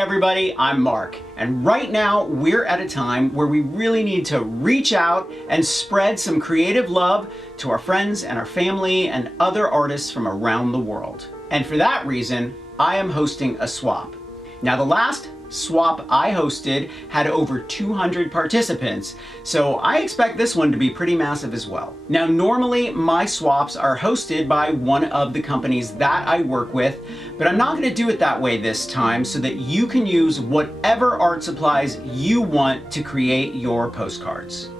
everybody, I'm Mark, and right now we're at a time where we really need to reach out and spread some creative love to our friends and our family and other artists from around the world. And for that reason, I am hosting a swap. Now, the last swap I hosted had over 200 participants, so I expect this one to be pretty massive as well. Now, normally my swaps are hosted by one of the companies that I work with, but I'm not going to do it that way this time so that you can use whatever art supplies you want to create your postcards.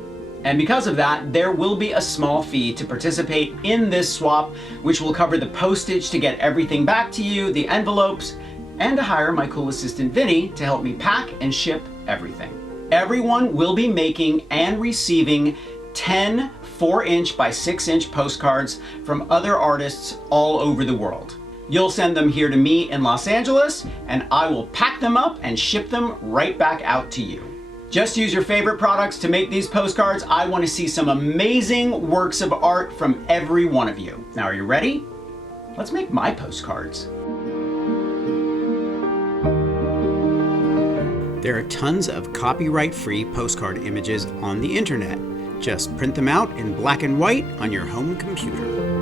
And because of that, there will be a small fee to participate in this swap, which will cover the postage to get everything back to you, the envelopes, and to hire my cool assistant Vinny to help me pack and ship everything. Everyone will be making and receiving 10 4-inch by 6-inch postcards from other artists all over the world. You'll send them here to me in Los Angeles, and I will pack them up and ship them right back out to you. Just use your favorite products to make these postcards. I want to see some amazing works of art from every one of you. Now, are you ready? Let's make my postcards. There are tons of copyright-free postcard images on the internet. Just print them out in black and white on your home computer.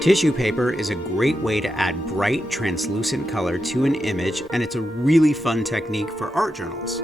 Tissue paper is a great way to add bright, translucent color to an image, and it's a really fun technique for art journals.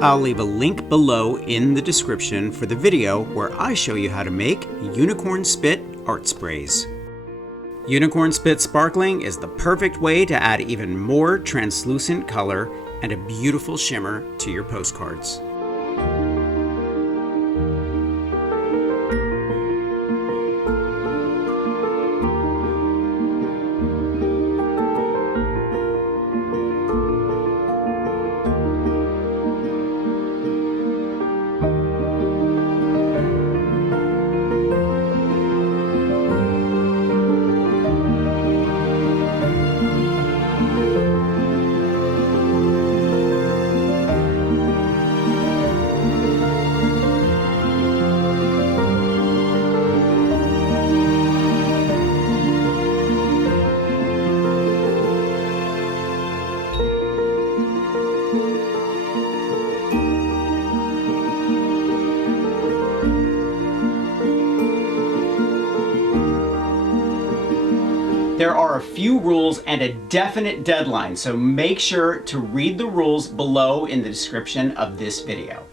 I'll leave a link below in the description for the video where I show you how to make Unicorn Spit art sprays. Unicorn Spit Sparkling is the perfect way to add even more translucent color and a beautiful shimmer to your postcards. There are a few rules and a definite deadline, so make sure to read the rules below in the description of this video.